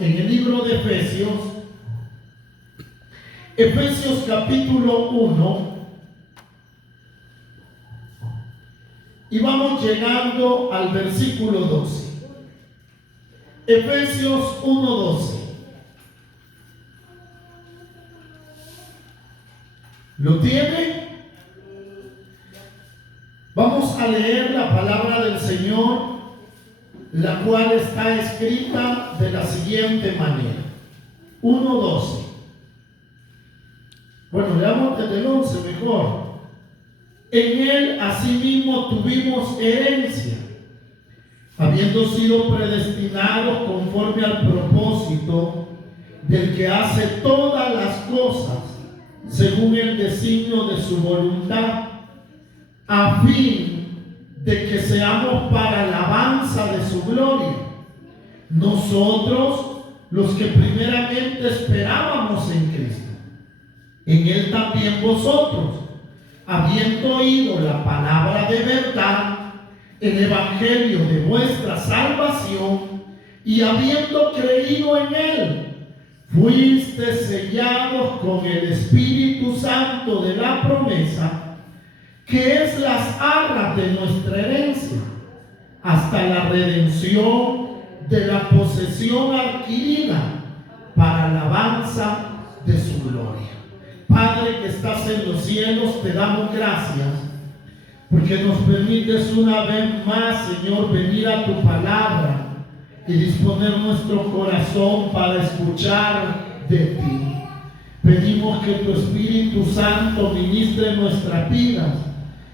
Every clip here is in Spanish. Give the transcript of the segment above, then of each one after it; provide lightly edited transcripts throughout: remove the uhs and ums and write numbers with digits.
en el libro de Efesios, Efesios capítulo 1, y vamos llegando al versículo 12. Efesios 1:12. ¿Lo tiene? Vamos a leer la palabra del Señor, la cual está escrita de la siguiente manera. 1:12. Bueno, leamos desde el 11 mejor. En él asimismo tuvimos herencia, habiendo sido predestinados conforme al propósito del que hace todas las cosas según el designio de su voluntad, a fin de que seamos para alabanza de su gloria, nosotros los que primeramente esperábamos en Cristo. En él también vosotros, habiendo oído la palabra de verdad, el evangelio de vuestra salvación, y habiendo creído en él, fuiste sellados con el Espíritu Santo de la promesa, que es las arras de nuestra herencia, hasta la redención de la posesión adquirida para alabanza de su gloria. Padre que estás en los cielos, te damos gracias porque nos permites una vez más, Señor, venir a tu palabra y disponer nuestro corazón para escuchar de ti. Pedimos que tu Espíritu Santo ministre nuestras vidas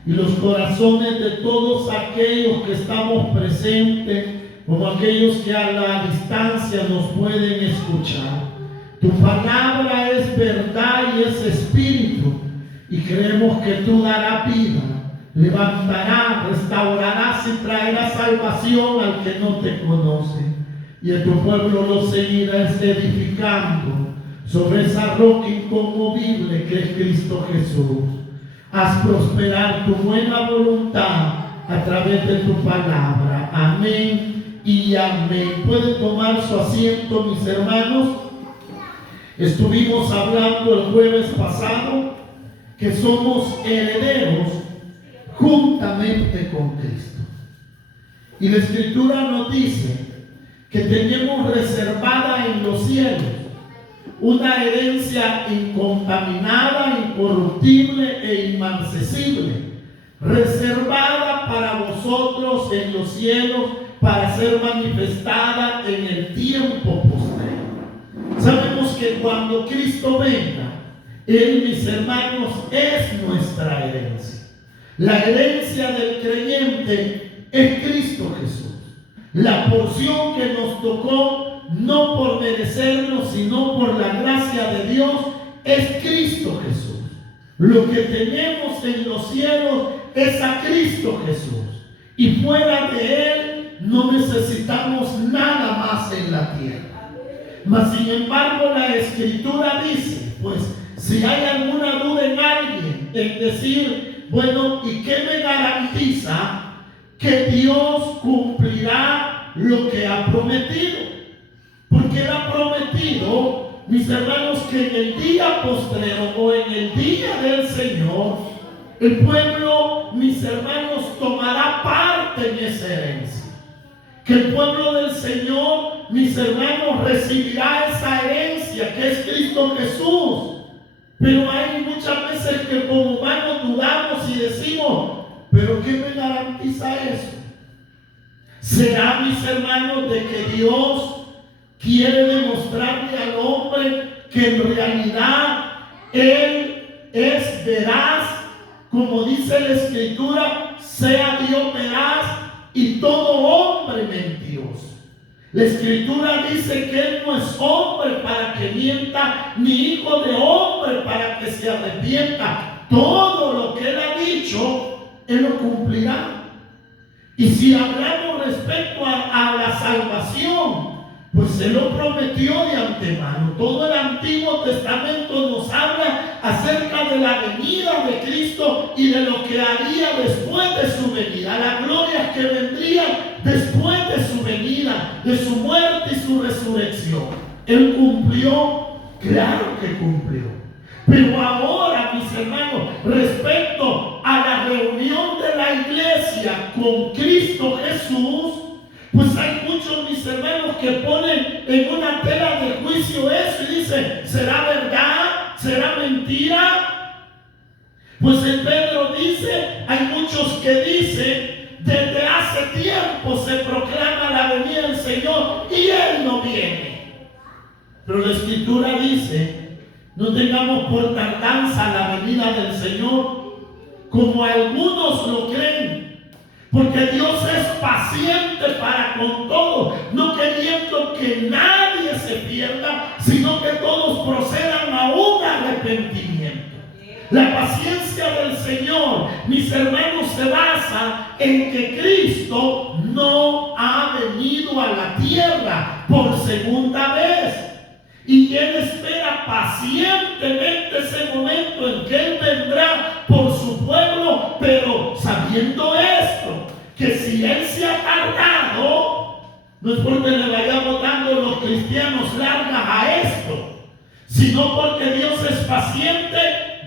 y los corazones de todos aquellos que estamos presentes, como aquellos que a la distancia nos pueden escuchar. Tu palabra es verdad y es espíritu, y creemos que tú darás vida, levantarás, restaurarás y traerás salvación al que no te conoce, y a tu pueblo lo seguirás edificando sobre esa roca inconmovible que es Cristo Jesús. Haz prosperar tu buena voluntad a través de tu palabra. Amén y amén. Pueden tomar su asiento, mis hermanos. Estuvimos hablando el jueves pasado que somos herederos juntamente con Cristo. Y la Escritura nos dice que tenemos reservada en los cielos una herencia incontaminada, incorruptible e inmarcesible, reservada para vosotros en los cielos para ser manifestada en el tiempo posterior. Sabemos que cuando Cristo venga, Él, mis hermanos, es nuestra herencia. La herencia del creyente es Cristo Jesús. La porción que nos tocó, no por merecerlo, sino por la gracia de Dios, es Cristo Jesús. Lo que tenemos en los cielos es a Cristo Jesús. Y fuera de Él no necesitamos nada más en la tierra. Mas sin embargo la Escritura dice, pues si hay alguna duda en alguien en decir, bueno, ¿y qué me garantiza que Dios cumplirá lo que ha prometido? Porque Él ha prometido, mis hermanos, que en el día postrero o en el día del Señor, el pueblo, mis hermanos, tomará parte en esa herencia. Que el pueblo del Señor, mis hermanos, recibirá esa herencia que es Cristo Jesús. Pero hay muchas veces que como humanos dudamos y decimos, ¿pero qué me garantiza eso? ¿Será, mis hermanos, de que Dios quiere demostrarle al hombre que en realidad Él es veraz? Como dice la Escritura, sea Dios veraz y todo hombre mentiroso. La Escritura dice que Él no es hombre para que mienta, ni hijo de hombre para que se arrepienta. Todo lo que Él ha dicho, Él lo cumplirá. Y si hablamos respecto a la salvación, pues Él lo prometió de antemano. Todo el Antiguo Testamento nos habla acerca de la venida de Cristo y de lo que haría después de su venida, las glorias que vendrían después de su venida, de su muerte y su resurrección. Él cumplió, claro que cumplió. Pero ahora, mis hermanos, respecto a la reunión de la iglesia con Cristo Jesús, pues hay muchos, mis hermanos, que ponen en una tela de juicio eso y dicen, ¿será verdad? ¿Será mentira? Pues el Pedro dice, hay muchos que dicen, desde hace tiempo se proclama la venida del Señor y Él no viene. Pero la Escritura dice, no tengamos por tardanza la venida del Señor, como algunos lo creen, porque Dios es paciente para con todos, no queriendo que nadie se pierda, sino que todos procedan a un arrepentimiento. La paciencia del Señor, mis hermanos, se basa en que Cristo no ha venido a la tierra por segunda vez. Y Él espera pacientemente ese momento en que Él vendrá por su pueblo, pero sabiendo esto, que si Él se ha tardado, no es porque le vayamos dando los cristianos largas a esto, sino porque Dios es paciente,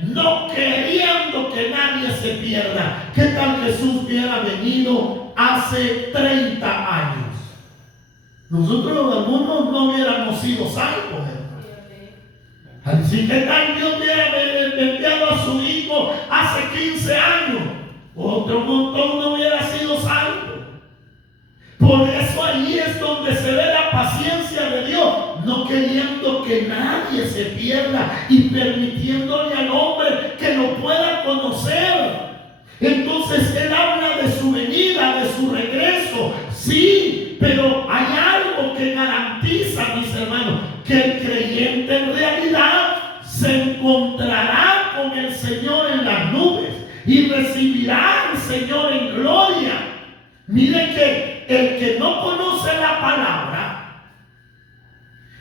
no queriendo que nadie se pierda. ¿Qué tal Jesús hubiera venido hace 30 años? Nosotros algunos no hubiéramos sido salvos. Así que tal Dios hubiera enviado a su hijo hace 15 años, otro montón no hubiera sido salvo. Por eso ahí es donde se ve la paciencia de Dios, no queriendo que nadie se pierda y permitiéndole al hombre que lo pueda conocer. Entonces Él habla de su venida, de su regreso, sí, pero hay algo que garantiza, mis hermanos, que el creyente en realidad se encontrará con el Señor en las nubes y recibirá al Señor en gloria. Mire que el que no conoce la palabra,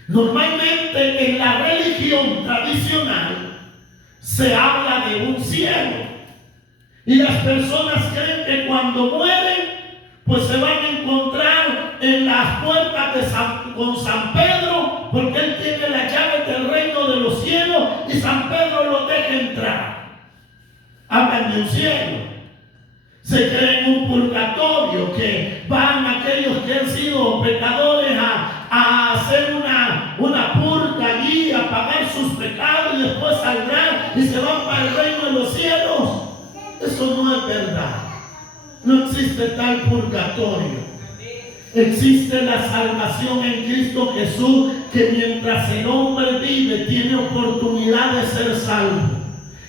normalmente en la religión tradicional se habla de un cielo. Y las personas creen que cuando mueren, pues se van a encontrar en las puertas con San Pedro, porque él tiene las llaves del reino de los cielos y San Pedro los deja entrar. Hablan de un cielo. Se cree en un purgatorio, que van aquellos que han sido pecadores a hacer una purga allí, a pagar sus pecados y después saldrán y se van para el reino de los cielos. Eso no es verdad. No existe tal purgatorio. Existe la salvación en Cristo Jesús, que mientras el hombre vive tiene oportunidad de ser salvo.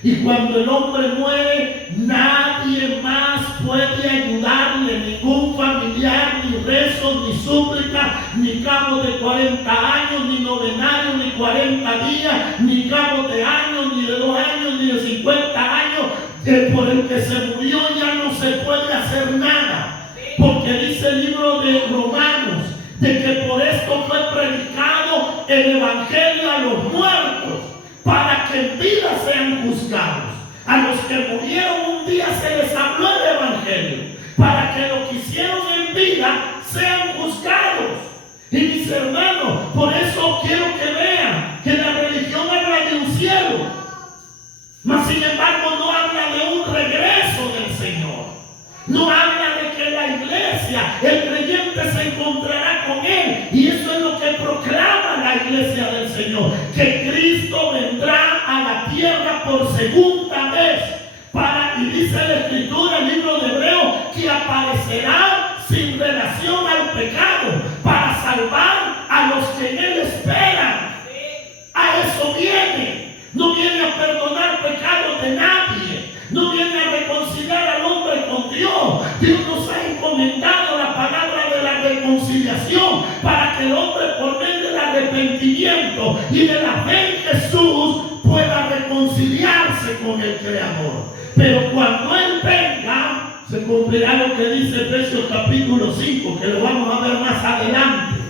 Y cuando el hombre muere, nadie más puede ayudarle, ningún familiar, ni rezos, ni súplica, ni cabo de 40 años, ni novenario, ni 40 días, ni cabo de años, ni de 2 años, ni de 50 años, por el que se murió ya no se puede hacer nada. Porque dice el libro de Romanos, de que por esto fue predicado el evangelio a los muertos, para que en vida sean juzgados. A los que murieron un día se les habló el evangelio, para que lo que hicieron en vida sean juzgados. Y mis hermanos, por eso quiero que vean que la religión habla de un cielo, mas sin embargo no habla de un regreso del Señor. No habla de que la iglesia, el creyente se encontrará con Él. Y eso es lo que proclama la iglesia del Señor, que Cristo vendrá a la tierra por segunda vez. Y dice la Escritura, el libro de Hebreos, que aparecerá sin relación al pecado, para salvar a los que en Él esperan. A eso viene. No viene a perdonar pecados de nadie. No viene a reconciliar al hombre con Dios. Dios nos ha encomendado la palabra de la reconciliación, para que el hombre, por medio del arrepentimiento y de la fe en Jesús, pueda reconciliarse con el Creador. Pero cuando Él venga, se cumplirá lo que dice Efesios capítulo 5, que lo vamos a ver más adelante,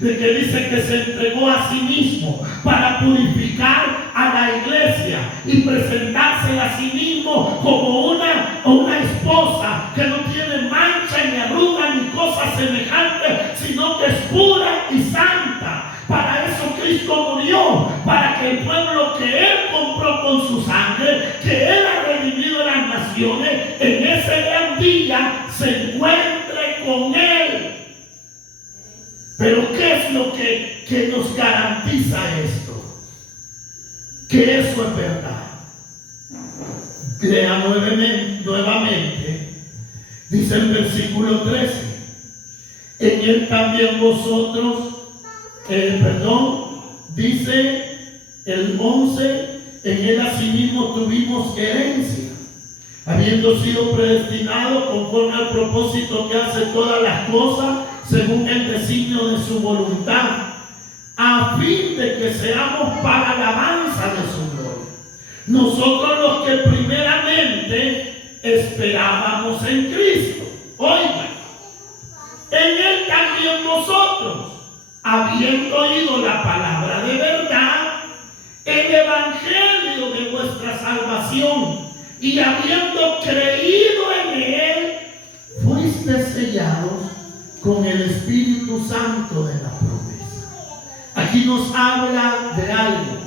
de que dice que se entregó a sí mismo para purificar a la iglesia y presentársela a sí mismo como una esposa que no tiene mancha ni arruga ni cosa semejante, sino que es pura Cristo murió para que el pueblo que Él compró con su sangre, que Él ha redimido las naciones, en ese gran día se encuentre con Él. Pero ¿qué es lo que nos garantiza esto? Que eso es verdad. Lea nuevamente, dice el versículo 13, en Él también vosotros, dice el 11, en Él asimismo tuvimos herencia, habiendo sido predestinados conforme al propósito que hace todas las cosas, según el designio de su voluntad, a fin de que seamos para alabanza de su gloria. Nosotros los que primeramente esperábamos en Cristo. Oigan, en Él también vosotros, habiendo oído la palabra de verdad, el evangelio de vuestra salvación, y habiendo creído en Él, fuiste sellados con el Espíritu Santo de la promesa. Aquí nos habla de algo,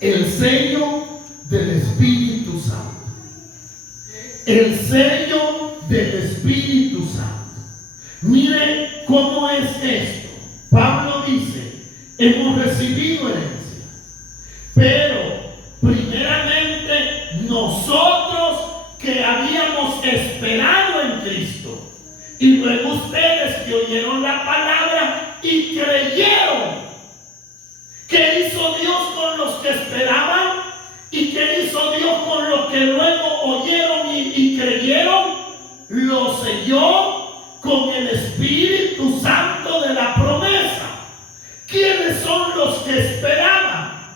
el sello del Espíritu Santo. El sello del Espíritu Santo. Mire cómo es esto. Pablo dice, hemos recibido herencia, pero primeramente nosotros que habíamos esperado en Cristo, y luego ustedes que oyeron la palabra y creyeron. ¿Qué hizo Dios con los que esperaban? ¿Y qué hizo Dios con los que luego oyeron y creyeron? Lo selló con el Espíritu Santo de la promesa. ¿Quiénes son los que esperaban?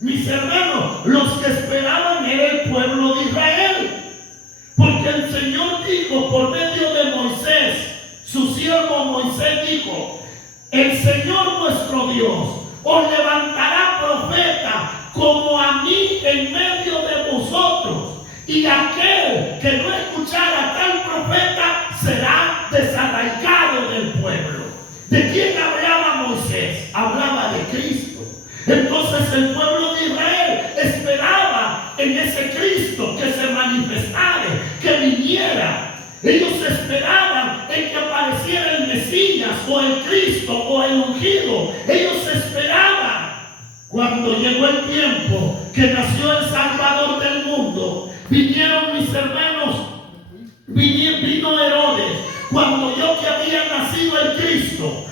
Mis hermanos, los que esperaban era el pueblo de Israel. Porque el Señor dijo por medio de Moisés, su siervo Moisés dijo, el Señor nuestro Dios os levantará profeta como a mí en medio de vosotros, y aquel que no escuchara a tal profeta será desarraigado del pueblo. ¿De quién hablaba Moisés? Hablaba de Cristo. Entonces el pueblo de Israel esperaba en ese Cristo que se manifestara, que viniera. Ellos esperaban en que apareciera el Mesías o el Cristo o el ungido. Ellos esperaban. Cuando llegó el tiempo que nació el Salvador del mundo, vinieron mis hermanos, vino Herodes. Cuando oyó que había nacido el Cristo,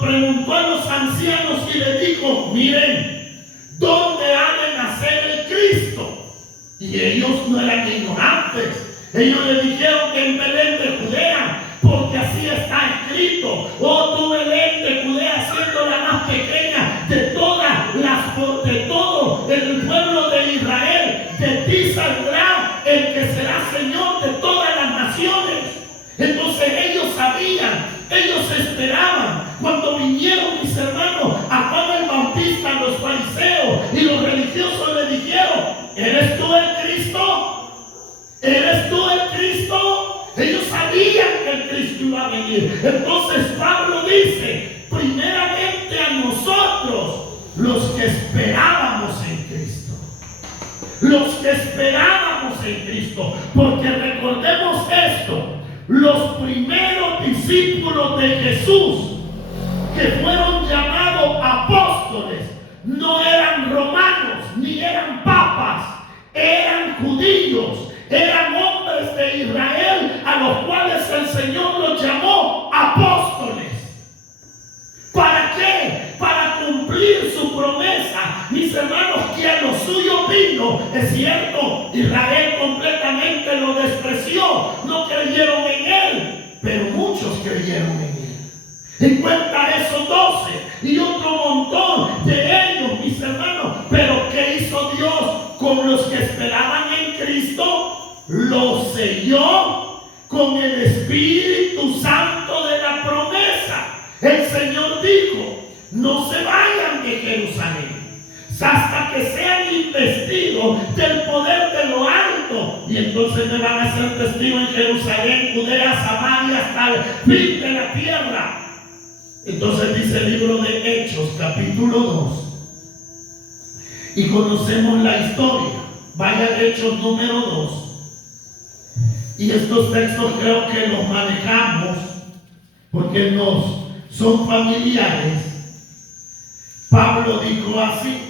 preguntó a los ancianos y les dijo, miren, ¿dónde ha de nacer el Cristo? Y ellos no eran ignorantes. Ellos le dijeron que en Belén de Judea, porque así está escrito, oh tú Belén de Judea, siendo la más pequeña de todo el pueblo de Israel, de ti saldrá el que será Señor de todas las naciones. Entonces ellos sabían, ellos esperaban. Cuando vinieron mis hermanos a Juan el Bautista, los fariseos y los religiosos le dijeron, ¿eres tú el Cristo? ¿Eres tú el Cristo? Ellos sabían que el Cristo iba a venir. Entonces Pablo dice, primeramente a nosotros, los que esperábamos en Cristo. Los que esperábamos en Cristo. Porque recordemos esto, los primeros discípulos de Jesús que fueron llamados apóstoles no eran romanos ni eran papas, eran judíos, eran hombres de Israel a los cuales el Señor los llamó apóstoles. ¿Para qué? Para cumplir su promesa. Mis hermanos, que a los suyos vino, es cierto, Israel completamente lo despreció, no creyeron en él, pero muchos creyeron en él. En cuenta esos 12 y otro montón de ellos, mis hermanos. Pero ¿qué hizo Dios con los que esperaban en Cristo? Los selló con el Espíritu Santo de la promesa. El Señor dijo, no se vayan de Jerusalén hasta que sean investidos del poder de lo alto. Y entonces me van a ser testigos en Jerusalén, Judea, Samaria, hasta el fin de la tierra. Entonces dice el libro de Hechos, capítulo 2, y conocemos la historia. Vaya a Hechos número 2. Y estos textos creo que los manejamos porque nos son familiares. Pablo dijo así: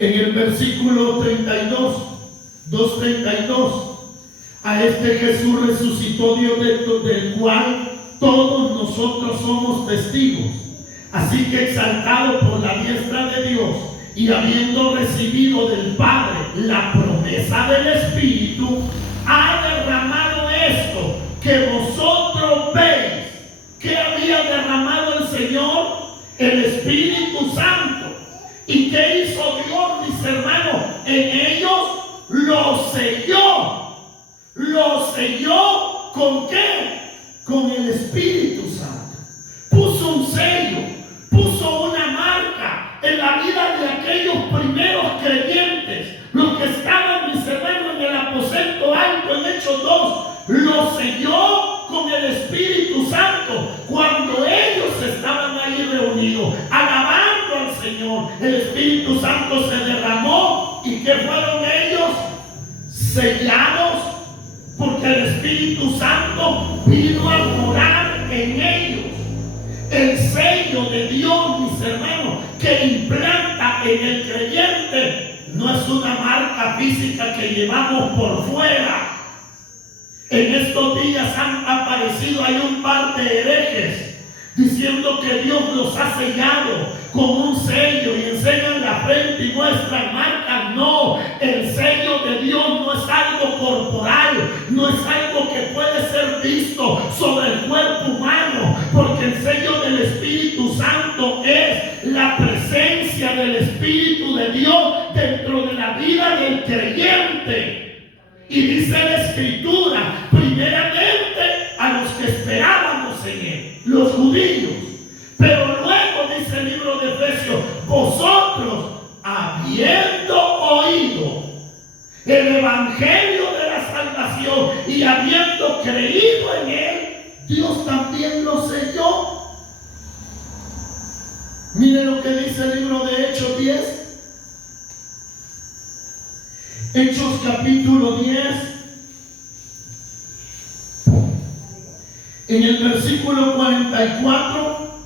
en el versículo 32, 2:32, a este Jesús resucitó Dios, del cual todos nosotros somos testigos. Así que, exaltado por la diestra de Dios y habiendo recibido del Padre la promesa del Espíritu, ha derramado esto que vosotros veis. ¿Qué había derramado el Señor? El Espíritu Santo. ¿Y qué hizo Dios, mis hermanos? En ellos lo selló. ¿Lo selló con qué? Con el Espíritu Santo. Puso un sello, puso una marca en la vida de aquellos primeros creyentes, los que estaban, mis hermanos, en el aposento alto en Hechos 2. Lo selló con el Espíritu Santo cuando ellos estaban ahí reunidos, alabando al Señor. El Espíritu Santo se derramó. ¿Y qué fueron ellos? Sellados, porque el Espíritu Santo vino a morar en ellos. El sello de Dios, mis hermanos, que implanta en el creyente, no es una marca física que llevamos por fuera. En estos días han aparecido ahí un par de herejes diciendo que Dios los ha sellado con un sello y enseñan la frente y muestran marcas. No, el sello de Dios no es algo corporal, no es algo que puede ser visto sobre el cuerpo humano, porque el sello del Espíritu Santo es la presencia del Espíritu de Dios dentro de la vida del creyente. Y dice la Escritura, primeramente a los que esperábamos en Él, los judíos. Pero luego dice el libro de Efesios, vosotros, habiendo oído el Evangelio de la salvación y habiendo creído en Él, Dios también lo selló. Mire lo que dice el libro de Hechos 10. Hechos capítulo 10, en el versículo 44,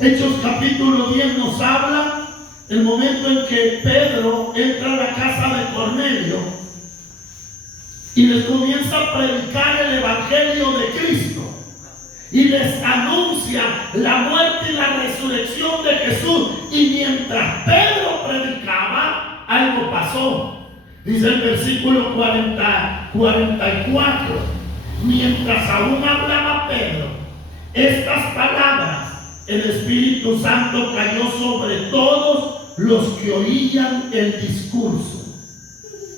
Hechos capítulo 10 nos habla el momento en que Pedro entra a la casa de Cornelio y les comienza a predicar el Evangelio de Cristo y les anuncia la muerte y la resurrección de Jesús. Y mientras Pedro predicaba, algo pasó. Dice el versículo 44, mientras aún hablaba Pedro estas palabras, el Espíritu Santo cayó sobre todos los que oían el discurso.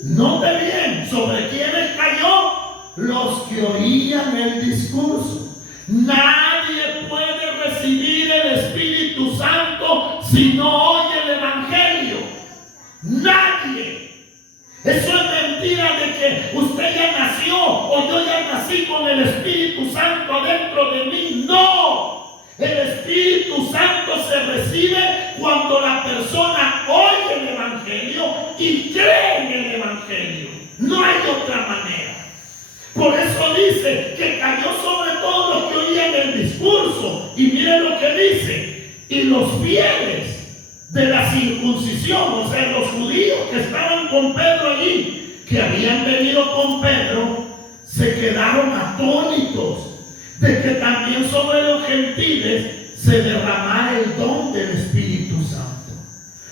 Note bien, ¿sobre quiénes cayó? Los que oían el discurso. Nadie puede recibir el Espíritu Santo si no oye el Evangelio. Nadie. Eso es mentira de que usted ya nació o yo ya nací con el Espíritu Santo dentro de mí. No. El Espíritu Santo se recibe cuando la persona oye el Evangelio y cree en el Evangelio. No hay otra manera. Por eso dice que cayó sobre todos los que oían el discurso. Y miren lo que dice. Y los fieles de la circuncisión, o sea, los judíos que estaban con Pedro allí, que habían venido con Pedro, se quedaron atónitos de que también sobre los gentiles se derramara el don del Espíritu Santo,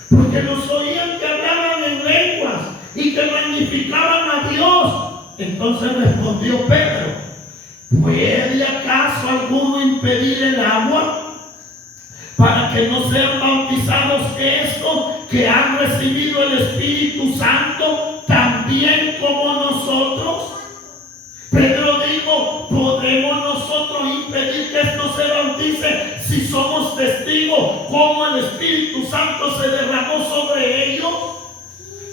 porque los oían que hablaban en lenguas y que magnificaban a Dios. Entonces respondió Pedro: ¿puede acaso alguno impedir el agua para que no sean bautizados estos que han recibido el Espíritu Santo también como nosotros? Pedro dijo: ¿podemos nosotros impedir que estos se bauticen si somos testigos cómo el Santo se derramó sobre ellos.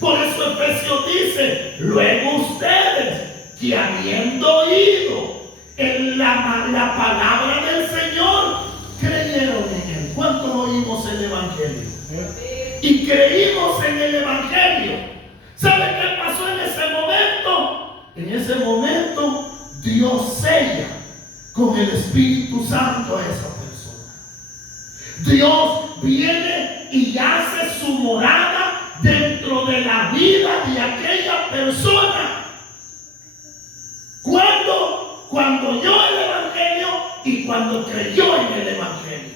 Por eso Efesios dice: luego ustedes, que habiendo oído en la palabra del Señor, creyeron en Él. ¿Cuántos oímos el Evangelio? Y creímos en el Evangelio. ¿Sabe qué pasó en ese momento? En ese momento Dios sella con el Espíritu Santo a esa persona. Dios viene y hace su morada dentro de la vida de aquella persona. Cuando oyó el Evangelio y cuando creyó en el Evangelio.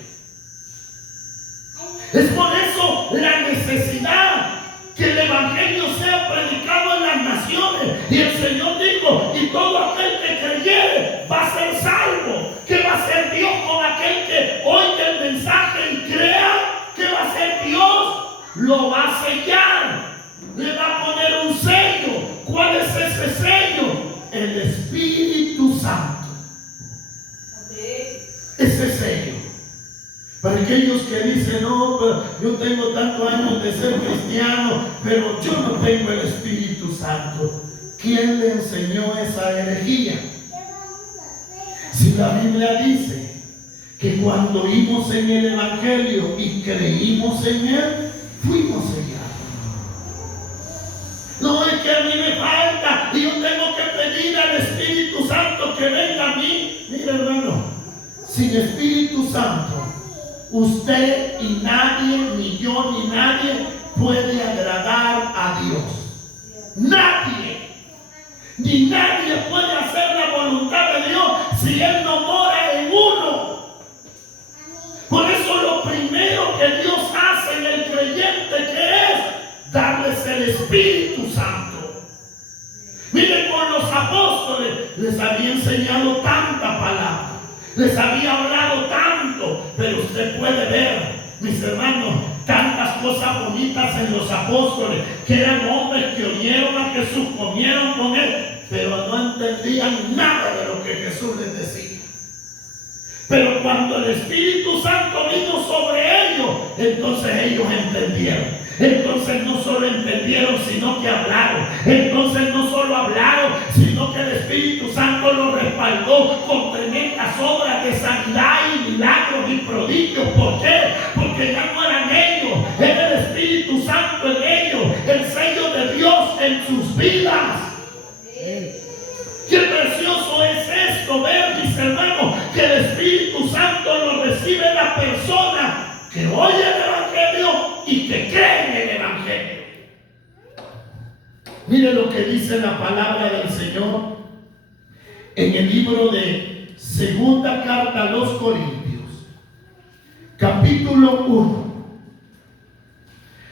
Es por eso la necesidad que el Evangelio sea predicado en las naciones. Y el Señor dijo: y todo aquel que creyere va a ser salvo. ¿Qué va a hacer Dios con aquel que oiga el mensaje y crea? ¿Qué va a hacer Dios? Lo va a sellar. Le va a poner un sello. ¿Cuál es ese sello? El Espíritu Santo. Ese sello. Para aquellos que dicen: no, pero yo tengo tantos años de ser cristiano, pero yo no tengo el Espíritu Santo. ¿Quién le enseñó esa herejía? Si la Biblia dice que cuando oímos en el Evangelio y creímos en Él, fuimos sellados. No es que a mí me falta y yo tengo que pedir al Espíritu Santo que venga a mí. Mira, hermano, sin Espíritu Santo, usted y nadie, ni yo ni nadie, puede agradar a Dios. Nadie. Ni nadie puede hacer la voluntad de Dios si Él no mora en uno. Por eso lo primero que Dios hace en el creyente, que es darles el Espíritu Santo. Miren, con los apóstoles les había enseñado tanta palabra, les había hablado tanto, pero usted puede ver, mis hermanos, tantas cosas bonitas en los apóstoles, que eran hombres que oyeron a Jesús, comieron con Él, pero no entendían nada de lo que Jesús les decía. Pero cuando el Espíritu Santo vino sobre ellos, entonces ellos entendieron. Entonces no solo entendieron, sino que hablaron. Entonces no solo hablaron, sino que el Espíritu Santo los respaldó con tremendas obras de sanidad y milagros y prodigios. ¿Por qué? Porque ya no eran ellos, era el Espíritu Santo en ellos, el sello de Dios en sus vidas. Qué precioso es esto, ver, mis hermanos, que el Espíritu Santo lo recibe la persona que oye el Evangelio y que cree en el Evangelio. Mire lo que dice la palabra del Señor en el libro de Segunda Carta a los Corintios, capítulo 1.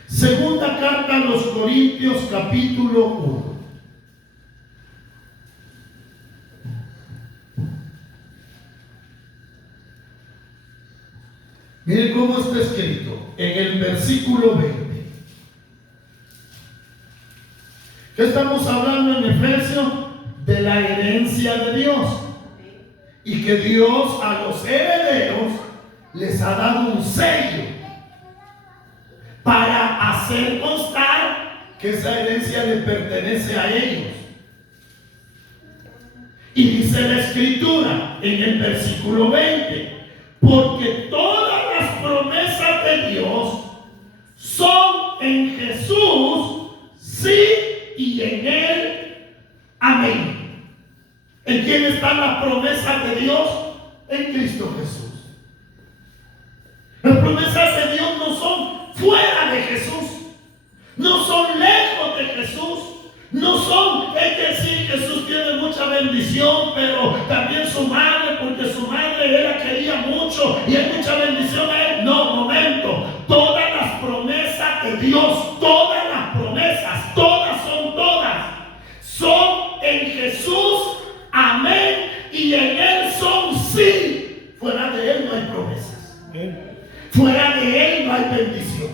Segunda Carta a los Corintios, capítulo 1. Miren cómo está escrito en el versículo 20. ¿Qué estamos hablando en Efesios? De la herencia de Dios. Y que Dios a los herederos les ha dado un sello para hacer constar que esa herencia le pertenece a ellos. Y dice la Escritura en el versículo 20: porque todas las promesas de Dios son en Jesús, sí, y en Él, amén. ¿En quién están las promesas de Dios? En Cristo Jesús. Las promesas de Dios no son fuera de Jesús, no son lejos de Jesús, no son, es decir, Jesús tiene mucha bendición, pero también su madre, porque su madre él la quería mucho y hay mucha bendición a él. No, momento. Todas las promesas de Dios, todas las promesas, son en Jesús, amén, y en Él son sí. Fuera de Él no hay promesas. Fuera de Él no hay bendición.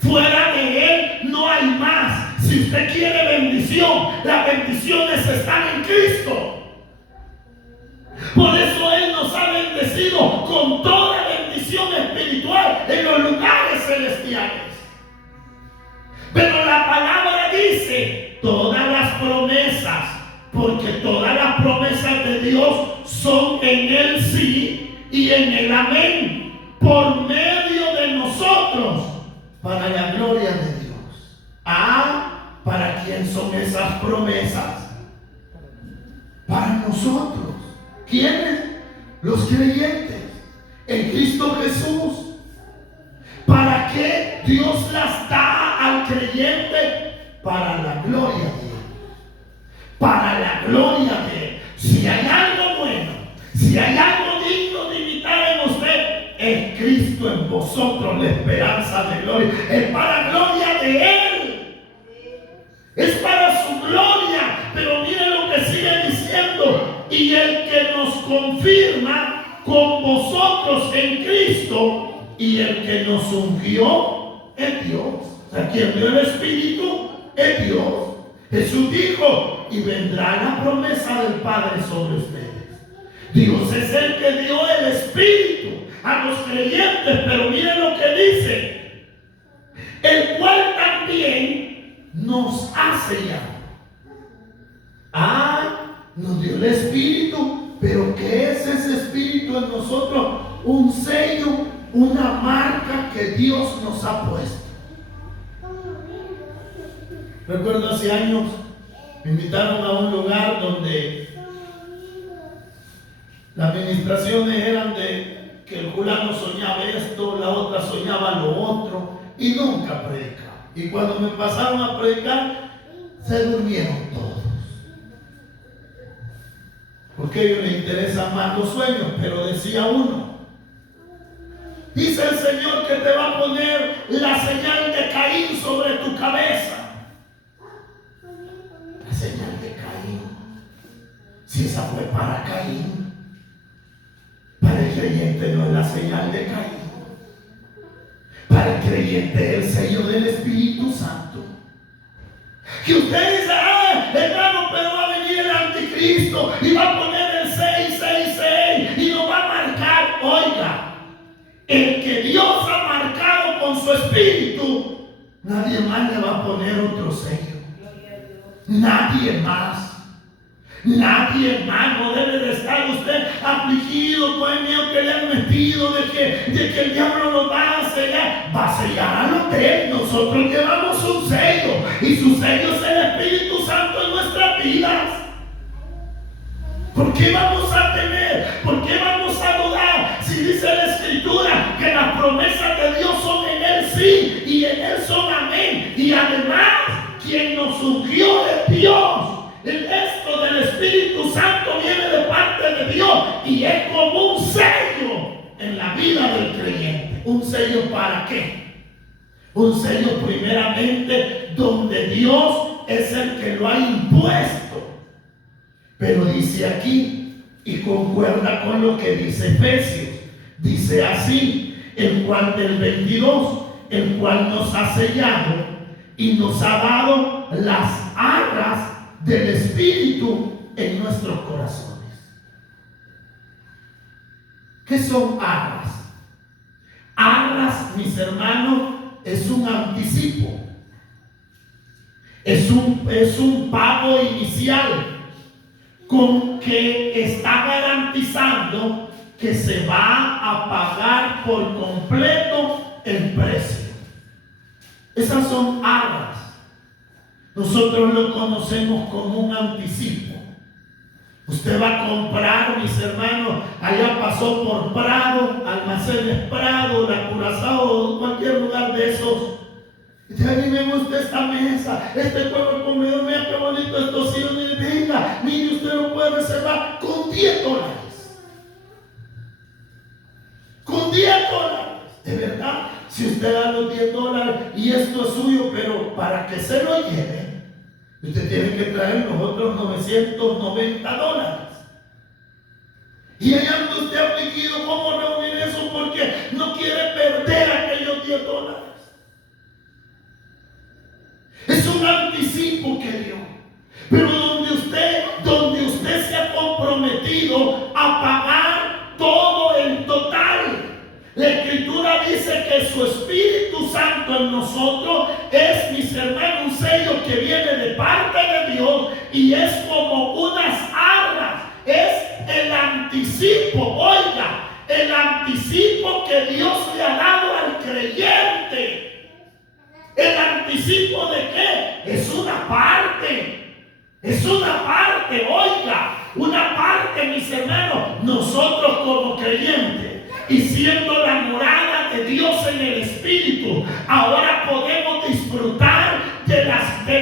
Fuera de Él no hay más. Si usted quiere bendición, las bendiciones están en Cristo. Por eso Él nos ha bendecido con toda bendición espiritual en los lugares celestiales. Pero la palabra dice todas las promesas, porque todas las promesas de Dios son en el sí y en el amén, por medio de nosotros, para la gloria de Dios. ¿Para quién son esas promesas? Para nosotros. ¿Quiénes? Los creyentes en Cristo Jesús. ¿Para qué Dios las da al creyente? Para la gloria de Él. Para la gloria de Él. Si hay algo bueno, si hay algo digno de imitar en usted, es Cristo en vosotros, la esperanza de gloria. Es para gloria de Él. Es para su gloria. Pero miren lo que sigue diciendo. Y el que nos confirma con vosotros en Cristo, y el que nos ungió es Dios. O sea, quien dio el Espíritu es Dios. Jesús dijo, y vendrá la promesa del Padre sobre ustedes. Dios es el que dio el Espíritu a los creyentes, pero miren lo que dice, el cual también nos ha sellado. Nos dio el Espíritu, pero ¿qué es ese Espíritu en nosotros? Un sello, una marca que Dios nos ha puesto. Recuerdo hace años me invitaron a un lugar donde las administraciones eran de que el fulano soñaba esto, la otra soñaba lo otro, y nunca predicaba. Y cuando me pasaron a predicar, se durmieron todos. Porque a ellos les interesan más los sueños, pero decía uno, dice el Señor que te va a poner la señal de Caín sobre tu cabeza. La señal de Caín. Si esa fue para Caín, para el creyente no es la señal de Caín. Para el creyente es el sello del Espíritu Santo. Que usted dice, hermano, pero va a venir el anticristo y va a poner el 666 y nos va a marcar. Oiga, el que Dios ha marcado con su Espíritu, nadie más le va a poner otro sello. Nadie más. Nadie más. No debe de estar usted afligido con el miedo que le han metido de que el diablo lo va a sellar. Va a sellar al hotel. Nosotros llevamos un sello, y su sello es el Espíritu Santo en nuestras vidas. ¿Por qué vamos a temer? ¿Por qué vamos a dudar? Si dice la Escritura que las promesas de Dios son en Él sí y en Él son amén. Y además, quien nos ungió es Dios. El resto del Espíritu Santo viene de parte de Dios y es como un sello en la vida del creyente. ¿Un sello para qué? Un sello primeramente donde Dios es el que lo ha impuesto. Pero dice aquí, y concuerda con lo que dice Efesios, dice así, el cual del 22, el cual nos ha sellado y nos ha dado las arras del Espíritu en nuestros corazones. ¿Qué son arras? Arras, mis hermanos, es un anticipo. Es un pago inicial con que está garantizando que se va a pagar por completo el precio. Esas son arras. Nosotros lo conocemos como un anticipo. Usted va a comprar, mis hermanos, allá pasó por Prado, Almacenes Prado, La Curazao, cualquier lugar de esos. Dice, a mí me gusta esta mesa, este juego de comedor, mira qué bonito estos sillones. Venga, mire, usted lo puede reservar con $10. Con $10. De verdad, si usted da los $10 y esto es suyo, pero para que se lo lleve, usted tiene que traer los otros $990. Y allá anda usted afligido, ¿cómo reunir eso? Porque no quiere perder aquellos $10. Es un anticipo que dio. Pero donde usted se ha comprometido a pagar todo el total. La Escritura dice que de su Espíritu Santo en nosotros es, mis hermanos, un sello que viene de parte de Dios y es como unas arras. Es el anticipo, oiga, el anticipo que Dios le ha dado al creyente. ¿El anticipo de qué? Es una parte, oiga, una parte, mis hermanos. Nosotros como creyentes y siendo la morada de Dios en el Espíritu, ahora podemos disfrutar de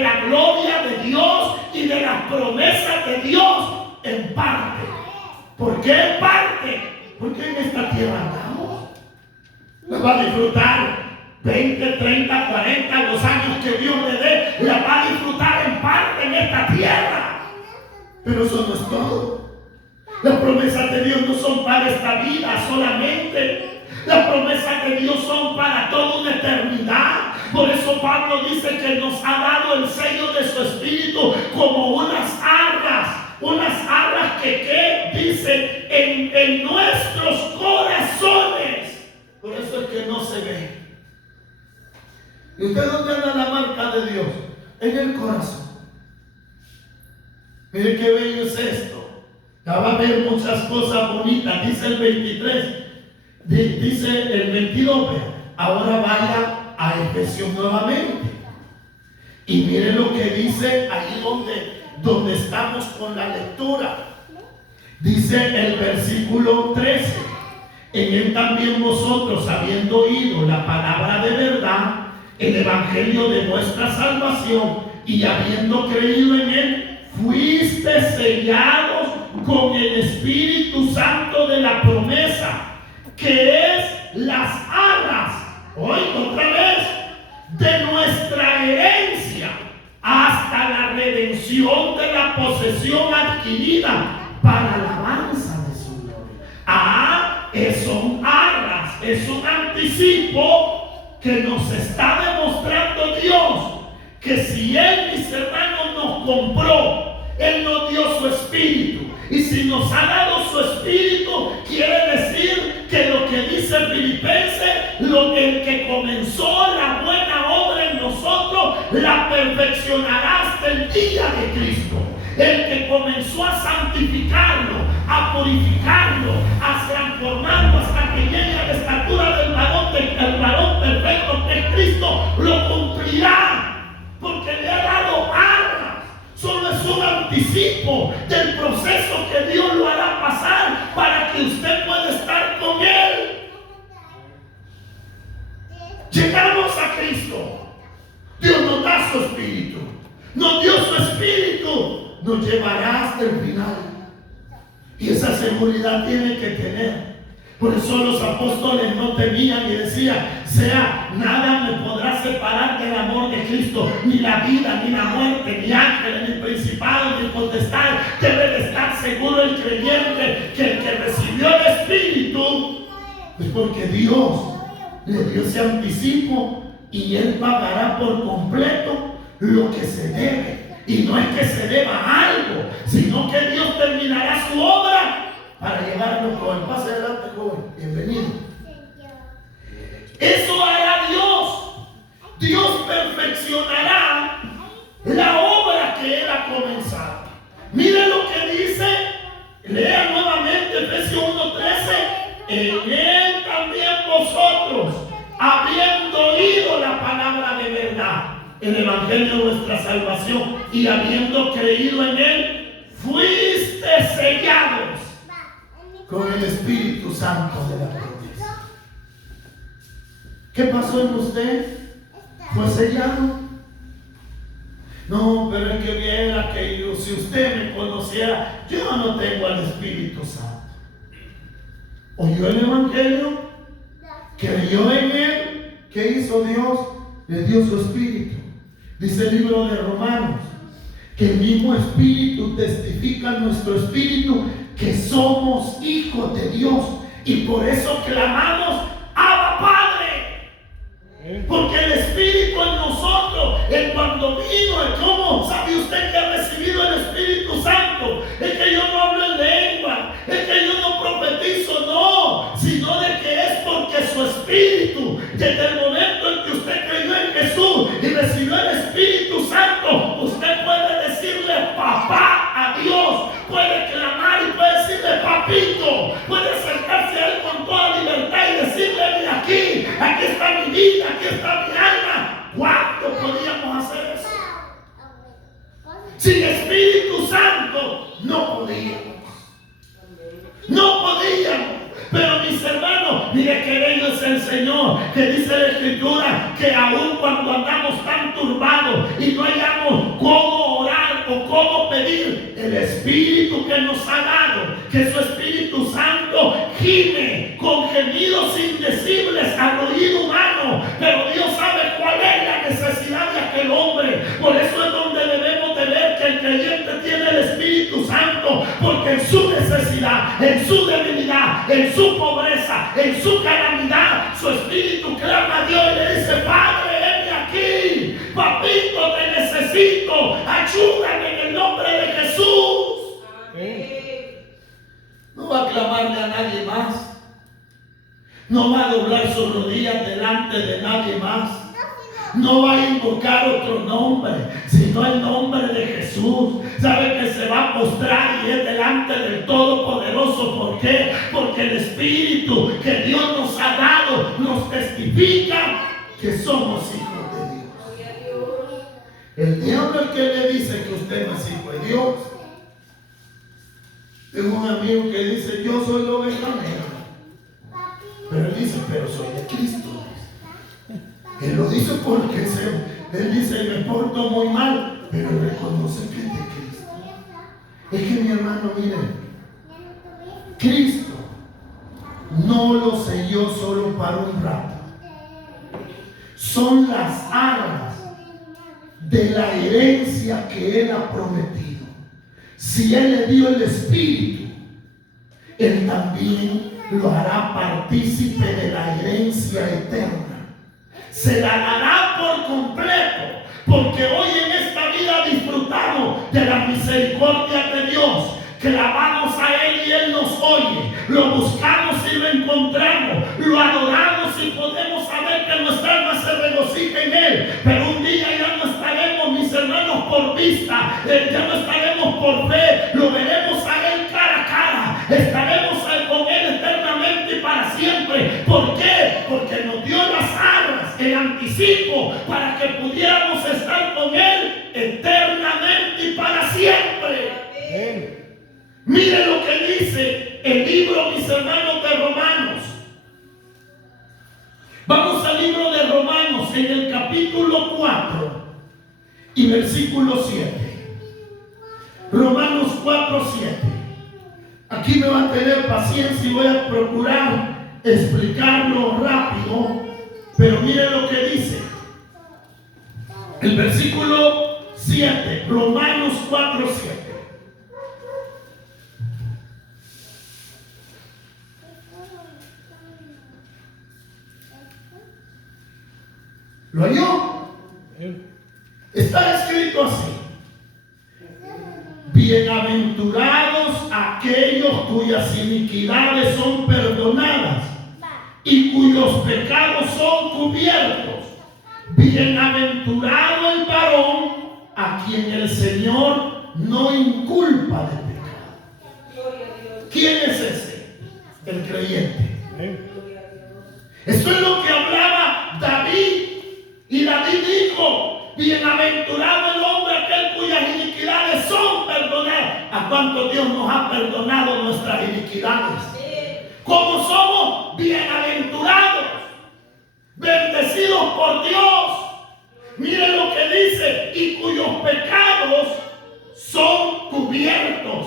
la gloria de Dios y de las promesas de Dios en parte. ¿Por qué en parte? Porque en esta tierra andamos. La va a disfrutar 20, 30, 40, los años que Dios le dé, la va a disfrutar en parte en esta tierra. Pero eso no es todo. Las promesas de Dios no son para esta vida solamente. Las promesas de Dios son para toda una eternidad. Por eso Pablo dice que nos ha dado el sello de su Espíritu como unas arras que dice en nuestros corazones. Por eso es que no se ve. ¿Y usted dónde anda la marca de Dios? En el corazón. Mire qué bello es esto. Ya va a ver muchas cosas bonitas. Dice el 23, dice el 22. Ahora vaya a Efesios nuevamente. Y mire lo que dice ahí donde estamos con la lectura. Dice el versículo 13. En él también vosotros, habiendo oído la palabra de verdad, el evangelio de vuestra salvación, y habiendo creído en él, fuiste sellados con el Espíritu Santo de la promesa, que es las arras, hoy otra vez, de nuestra herencia, hasta la redención de la posesión adquirida para la alabanza de su gloria. Son arras, es un anticipo que nos está demostrando Dios que si Él, mis hermanos, nos compró, Él nos dio su Espíritu. Y si nos ha dado su Espíritu, quiere decir que lo que dice Filipenses, el que comenzó la buena obra en nosotros, la perfeccionará hasta el día de Cristo. El que comenzó a santificarlo, a purificarlo, a transformarlo hasta que llegue a la estatura del varón perfecto que es Cristo, lo cumplirá, porque le ha dado arras. Solo es un anticipo del proceso que Dios lo hará pasar para que usted pueda estar con Él. Llegamos a Cristo. Dios nos da su Espíritu. Nos dio su Espíritu. Nos llevará hasta el final. Y esa seguridad tiene que tener. Por eso los apóstoles no temían y decían: nada me podrá separar del amor de Cristo, ni la vida, ni la muerte, ni ángeles, ni principados, ni potestades. Debe de estar seguro el creyente que el que recibió el Espíritu es porque Dios le dio ese anticipo y Él pagará por completo lo que se debe. Y no es que se deba algo, sino que Dios terminará su obra para llevarnos con el pase adelante, joven. Bienvenido. Eso hará Dios. Dios perfeccionará la obra que Él ha comenzado. Mire lo que dice. Lea nuevamente Efesios 1:13. En Él también vosotros, habiendo oído la palabra de verdad, el evangelio de vuestra salvación, y habiendo creído en Él, fuiste sellados con el Espíritu Santo de la promesa. ¿Qué pasó en usted? ¿Fue sellado? No, pero es que viera que yo, si usted me conociera, yo no tengo al Espíritu Santo. ¿Oyó el evangelio? ¿Creyó en Él? ¿Qué hizo Dios? Le dio su Espíritu. Dice el libro de Romanos que el mismo Espíritu testifica en nuestro espíritu que somos hijos de Dios, y por eso clamamos: Abba, Padre. Porque el Espíritu en nosotros, cuando vino, ¿cómo sabe usted que ha recibido el Espíritu Santo? Es que yo no hablo en lengua, es que yo no profetizo, no, sino de que es porque su Espíritu, de Espíritu Santo, no podíamos. No podíamos. Pero mis hermanos, mire qué bello es el Señor, que dice la Escritura que aun cuando andamos tan turbados y no hayamos cómo orar o cómo pedir, el Espíritu que nos ha dado, que su Espíritu Santo gime con gemidos indecibles al oído humano, pero Dios sabe cuál es la necesidad de aquel hombre. Por eso es donde debemos de ver que el creyente tiene el Espíritu Santo, porque en su necesidad, en su debilidad, en su pobreza, en su calamidad, su espíritu clama a Dios y le dice: Padre, heme aquí, papito, te necesito, ayúdame en el nombre de Jesús. No va a clamarle a nadie más, no va a doblar sus rodillas delante de nadie más, no va a invocar otro nombre, sino el nombre de Jesús. Sabe que se va a postrar y es delante del Todopoderoso. ¿Por qué? Porque el Espíritu que Dios nos ha dado nos testifica que somos hijos de Dios. El diablo es el que le dice que usted no es hijo de Dios. Tengo un amigo que dice: yo soy la oveja negra. Pero él dice: pero soy de Cristo. Él lo dice porque él dice: me porto muy mal, pero reconoce que es de Cristo. Es que, mi hermano, miren, Cristo no lo selló solo para un rato. Son las arras de la herencia que Él ha prometido. Si Él le dio el Espíritu, Él también lo hará partícipe de la herencia eterna. Se la dará por completo, porque hoy en esta vida disfrutamos de la misericordia de Dios. Clamamos a Él y Él nos oye, lo buscamos y lo encontramos, lo adoramos y podemos saber que nuestra alma se regocija en Él. Pero un día ya no estaremos, mis hermanos, por vista, ya no estaremos por fe, lo veremos a Él cara a cara, estaremos con Él eternamente y para siempre. ¿Por qué? Porque nos dio las arras, el anticipo, para que pudiéramos estar con Él eternamente y para siempre. Amén. Mire lo que dice el libro, mis hermanos, de Romanos. Vamos al libro de Romanos en el capítulo 4 y versículo 7. Romanos 4, 7. Aquí me va a tener paciencia y voy a procurar explicarlo rápido, pero mire lo que dice el versículo 7, Romanos 4, 7. ¿Lo oyó? Está escrito así: bienaventurados aquellos cuyas iniquidades son perdonadas y cuyos pecados son cubiertos. Bienaventurado el varón a quien el Señor no inculpa de pecado. ¿Quién es ese? El creyente. Esto es lo que hablaba David. Y David dijo: bienaventurado el hombre aquel cuyas iniquidades son perdonadas. ¿A cuánto Dios nos ha perdonado nuestras iniquidades? ¿Cómo somos bienaventurados? Bendecidos por Dios. Mire lo que dice: y cuyos pecados son cubiertos.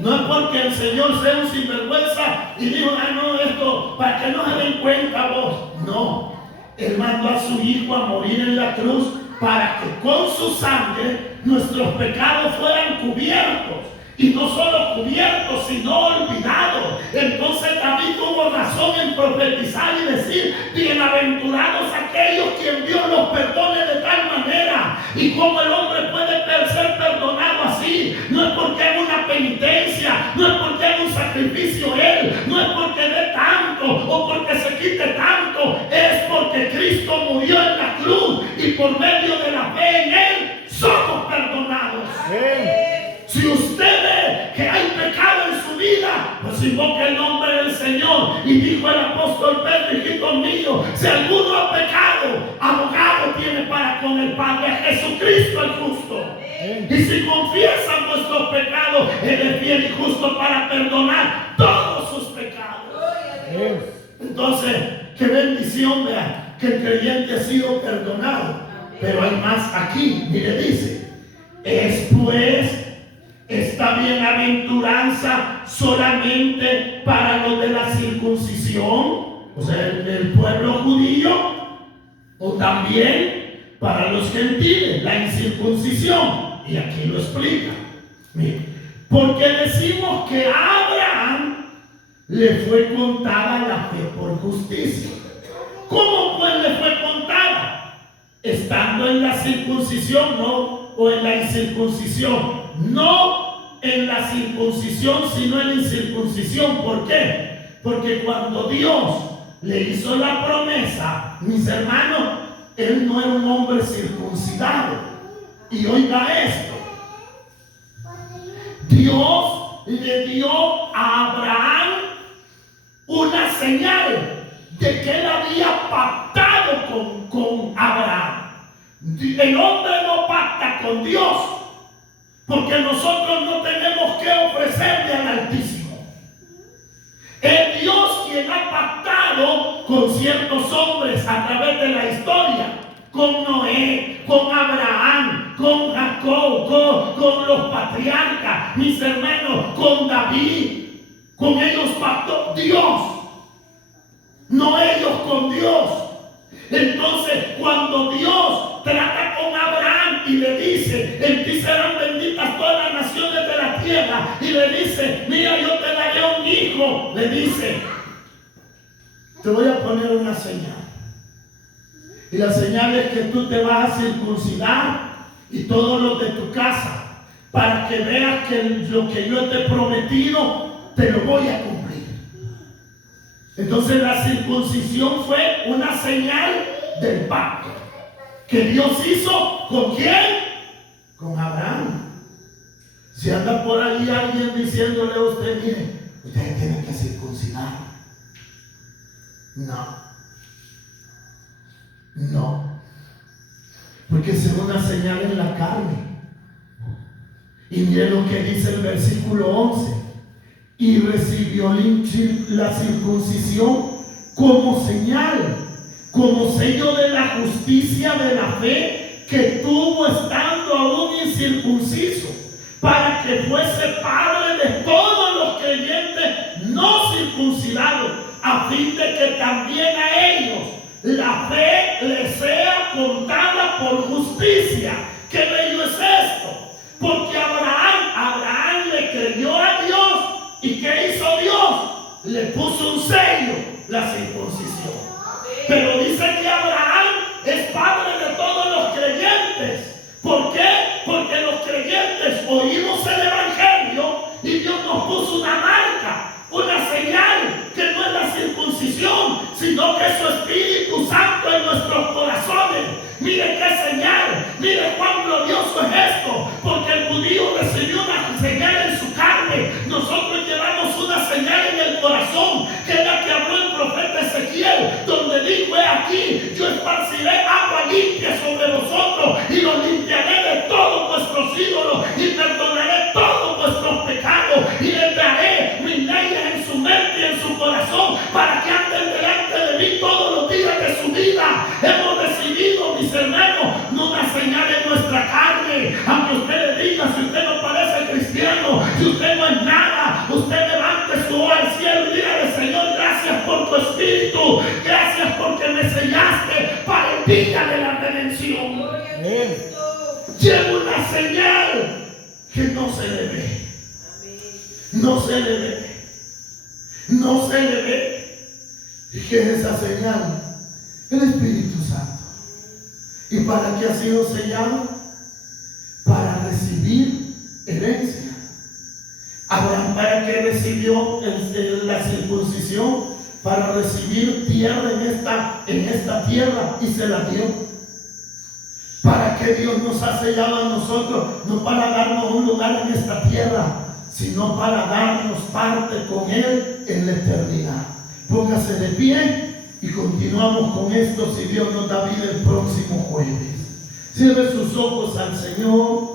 No es porque el Señor sea un sinvergüenza y dijo: ah, no, esto para que no se den cuenta vos. No. Él mandó a su Hijo a morir en la cruz para que con su sangre nuestros pecados fueran cubiertos. Y no solo cubiertos, sino olvidados. Entonces David tuvo razón en profetizar y decir: bienaventurados aquellos quien Dios los perdone de tal manera. Y como el hombre puede ser perdonado así, no es porque haga una penitencia, no es porque haga un sacrificio Él, no es porque dé tanto o porque se quite tanto, es porque Cristo murió en la cruz y por medio de la fe en Él somos perdonados. Si usted ve que hay pecado en su vida, pues invoque el nombre del Señor. Y dijo el apóstol Pedro: hijito mío, si alguno ha pecado, abogado tiene para con el Padre, Jesucristo el justo. Y si confiesan vuestros pecados, Él es fiel y justo para perdonar todos sus pecados. Entonces, qué bendición, vea, que el creyente ha sido perdonado. Pero hay más aquí. Mire, dice: es pues esta bienaventuranza solamente para los de la circuncisión, o sea, el pueblo judío, o también para los gentiles, la incircuncisión. Y aquí lo explica. Mire, porque decimos que a Abraham le fue contada la fe por justicia. ¿Cómo pues le fue contada? Estando en la circuncisión, no, o en la incircuncisión. No en la circuncisión, sino en la incircuncisión. ¿Por qué? Porque cuando Dios le hizo la promesa, mis hermanos, Él no era un hombre circuncidado. Y oiga esto: Dios le dio a Abraham una señal de que Él había pactado con Abraham. El hombre no pacta con Dios, porque nosotros no tenemos que ofrecerle al Altísimo. Es Dios quien ha pactado con ciertos hombres a través de la historia, con Noé, con Abraham, con Jacob, con los patriarcas, mis hermanos, con David. Con ellos pactó Dios, no ellos con Dios. Entonces, cuando Dios trata con Abraham y le dice: en ti serán benditas todas las naciones de la tierra, y le dice: mira, yo te daré un hijo, le dice: te voy a poner una señal, y la señal es que tú te vas a circuncidar y todos los de tu casa, para que veas que lo que yo te he prometido te lo voy a cumplir. Entonces la circuncisión fue una señal del pacto que Dios hizo. ¿Con quién? Con Abraham. Si anda por ahí alguien diciéndole a usted: mire, ustedes tienen que circuncidar. No. Porque es una señal en la carne. Y mire lo que dice el versículo 11: y recibió la circuncisión como señal, como sello de la justicia de la fe que tuvo estando aún incircunciso, para que fuese padre de todos los creyentes no circuncidados, a fin de que también a ellos la fe les sea contada por justicia. ¿Qué bello es esto? Porque Abraham le creyó a Dios. ¿Y qué hizo Dios? Le puso un sello, la circuncisión. Pero dice que Abraham es padre de todos los creyentes. ¿Por qué? Porque los creyentes oímos el evangelio y Dios nos puso una marca, una señal, que no es la circuncisión, sino que es su Espíritu Santo en nuestros corazones. Mire qué señal, mire cuán glorioso es esto, porque el judío recibió una señal en su carne. Nosotros llevamos una señal en el corazón, que es la que habló el profeta Ezequiel, donde dijo: he aquí, yo esparciré agua limpia sobre vosotros y los limpiaré de todos vuestros ídolos y perdonaré todos vuestros pecados y les daré mis leyes en su mente y en su corazón, para que anden delante de mí todos los días de su vida. Hemos recibido, mis hermanos, no una señal en nuestra carne. Aunque usted le diga: si usted no parece cristiano, si usted no es nada, usted levante su voz al cielo y dígale: Señor, gracias por tu Espíritu, gracias porque me sellaste para el día de la redención. Llevo una señal que no se le ve, no se le ve, no se le ve. ¿Y qué es esa señal? El Espíritu Santo. ¿Y para qué ha sido sellado? Para recibir herencia. Abraham, ¿para qué recibió la circuncisión? Para recibir tierra en esta tierra, y se la dio. ¿Para qué Dios nos ha sellado a nosotros? No para darnos un lugar en esta tierra, sino para darnos parte con Él en la eternidad. Póngase de pie y continuamos con esto, si Dios nos da vida, el próximo jueves. Cierre sus ojos al Señor.